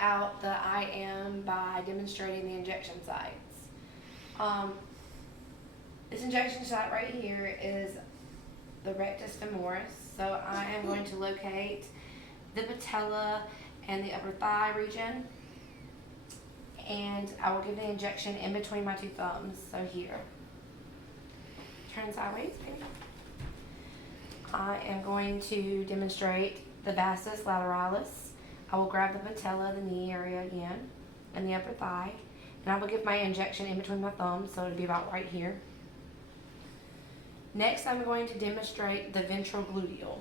out the IM by demonstrating the injection sites. This injection site right here is the rectus femoris. So I am going to locate the patella and the upper thigh region, and I will give the injection in between my two thumbs, so here. Turn sideways, baby. I am going to demonstrate the vastus lateralis. I will grab the patella, the knee area again, and the upper thigh, and I will give my injection in between my thumbs, so it'll be about right here. Next, I'm going to demonstrate the ventral gluteal.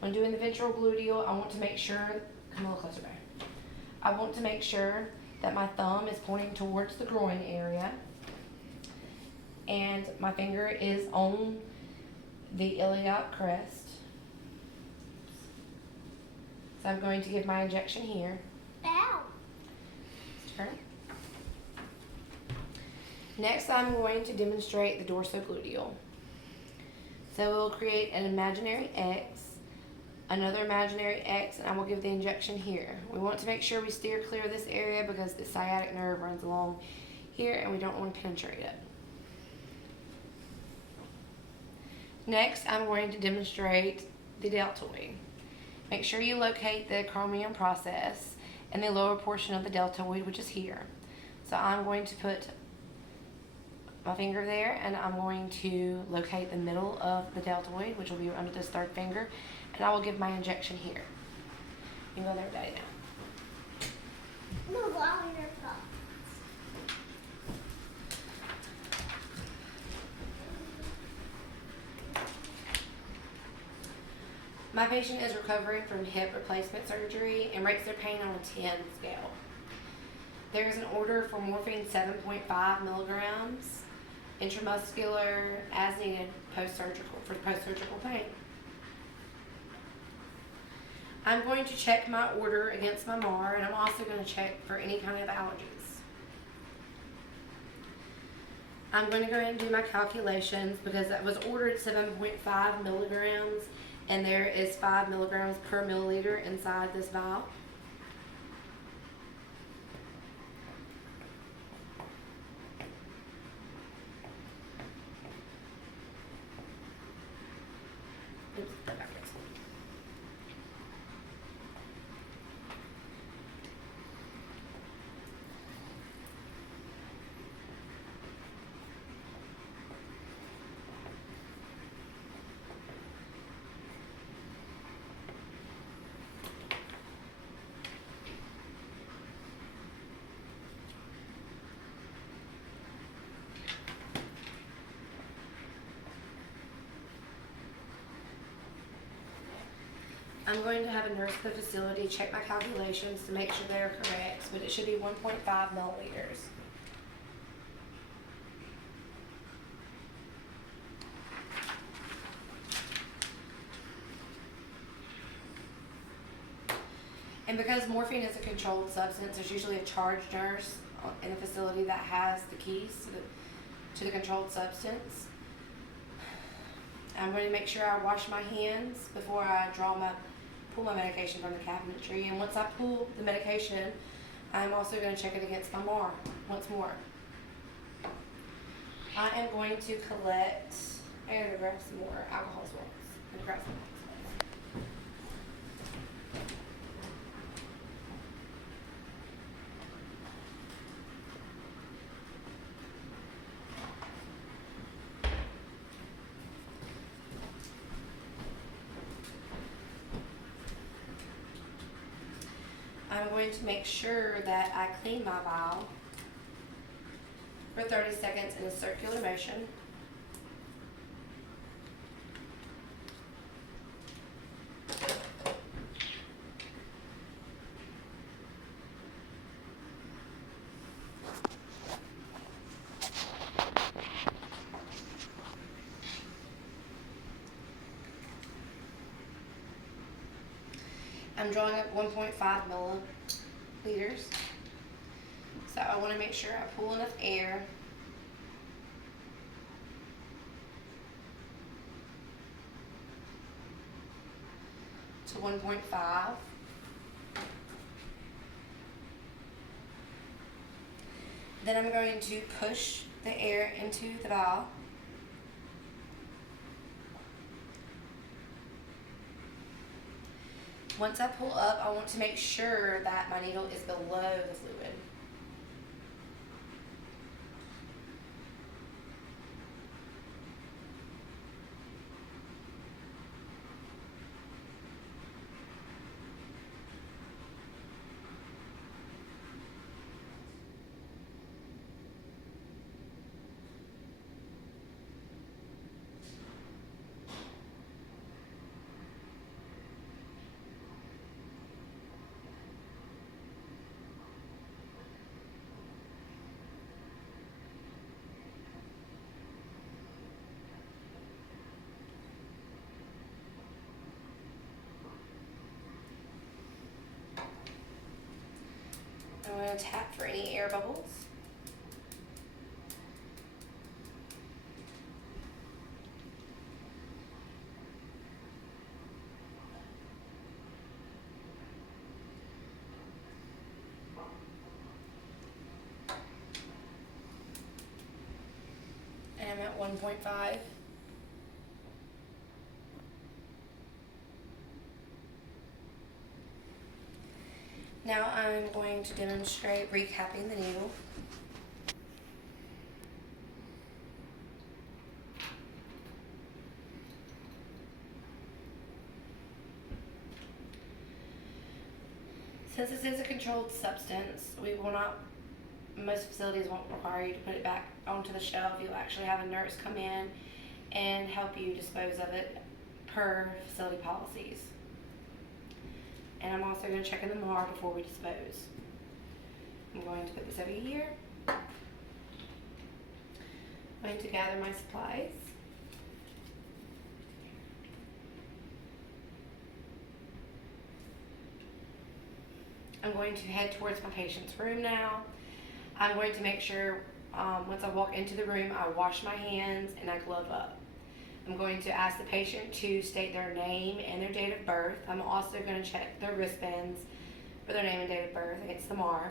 When doing the ventral gluteal, I want to make sure, come a little closer back. I want to make sure that my thumb is pointing towards the groin area and my finger is on the iliac crest. So I'm going to give my injection here. Ow. Turn. Next, I'm going to demonstrate the dorsogluteal. So we'll create an imaginary X, another imaginary X, and I will give the injection here. We want to make sure we steer clear of this area because the sciatic nerve runs along here and we don't want to penetrate it. Next, I'm going to demonstrate the deltoid. Make sure you locate the acromion process in the lower portion of the deltoid, which is here. So I'm going to put my finger there, and I'm going to locate the middle of the deltoid, which will be under this third finger, and I will give my injection here. You can go there, Daddy, now. Move on your cup. My patient is recovering from hip replacement surgery and rates their pain on a 10 scale. There is an order for morphine 7.5 milligrams, intramuscular, as needed, post-surgical, for post-surgical pain. I'm going to check my order against my MAR, and I'm also going to check for any kind of allergies. I'm going to go ahead and do my calculations because it was ordered 7.5 milligrams, and there is 5 milligrams per milliliter inside this vial. Oops, backwards. I'm going to have a nurse at the facility check my calculations to make sure they're correct, but it should be 1.5 milliliters. And because morphine is a controlled substance, there's usually a charge nurse in the facility that has the keys to the controlled substance. I'm going to make sure I wash my hands before I pull my medication from the cabinetry. And once I pull the medication, I'm also going to check it against my MAR once more. I am going to collect, I gotta grab some more alcohol swabs. I'm gonna grab some alcohol swabs. I'm going to make sure that I clean my vial for 30 seconds in a circular motion. I'm drawing up 1.5 milliliters. So I want to make sure I pull enough air to 1.5. Then I'm going to push the air into the vial. Once I pull up, I want to make sure that my needle is below the fluid. I'm going to tap for any air bubbles. And I'm at 1.5. Now I'm going to demonstrate recapping the needle. Since this is a controlled substance, most facilities won't require you to put it back onto the shelf. You'll actually have a nurse come in and help you dispose of it per facility policies. And I'm also going to check in the MAR before we dispose. I'm going to put this over here. I'm going to gather my supplies. I'm going to head towards my patient's room now. I'm going to make sure once I walk into the room, I wash my hands and I glove up. I'm going to ask the patient to state their name and their date of birth. I'm also going to check their wristbands for their name and date of birth against the MAR.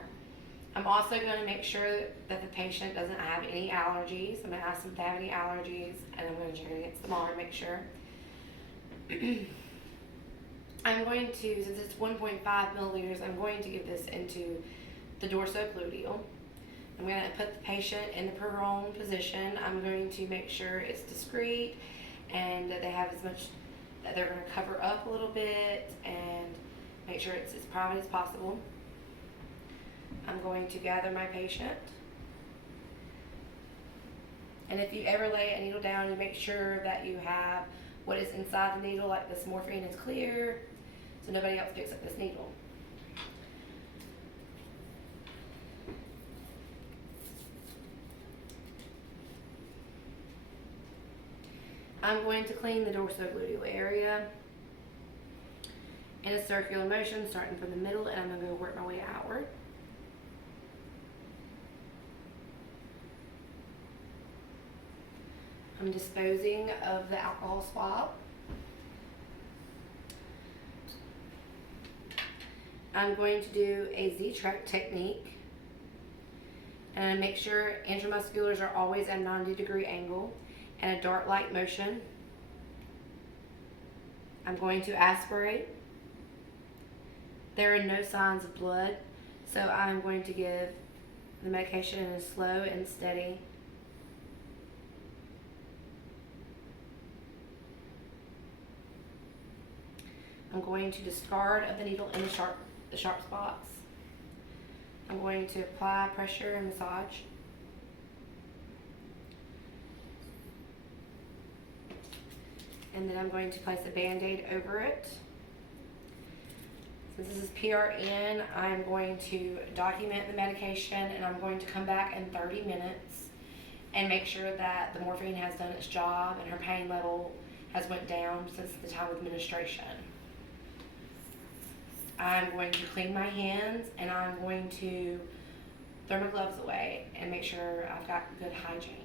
I'm also going to make sure that the patient doesn't have any allergies. I'm going to ask them if they have any allergies, and I'm going to check it against the MAR to make sure. I'm going to, since it's 1.5 milliliters, I'm going to give this into the dorsogluteal. I'm going to put the patient in the prone position. I'm going to make sure it's discreet and that they have as much, that they're going to cover up a little bit and make sure it's as private as possible. I'm going to gather my patient. And if you ever lay a needle down, you make sure that you have what is inside the needle, like this morphine is clear, so nobody else picks up this needle. I'm going to clean the dorsogluteal area in a circular motion, starting from the middle, and I'm going to go work my way outward. I'm disposing of the alcohol swab. I'm going to do a Z-track technique and make sure intramusculars are always at a 90-degree angle and a dart-like motion. I'm going to aspirate. There are no signs of blood, so I'm going to give the medication in a slow and steady I'm going to discard of the needle in the sharp spots. I'm going to apply pressure and massage. And then I'm going to place a Band-Aid over it. Since this is PRN, I'm going to document the medication, and I'm going to come back in 30 minutes and make sure that the morphine has done its job and her pain level has went down since the time of administration. I'm going to clean my hands, and I'm going to throw my gloves away and make sure I've got good hygiene.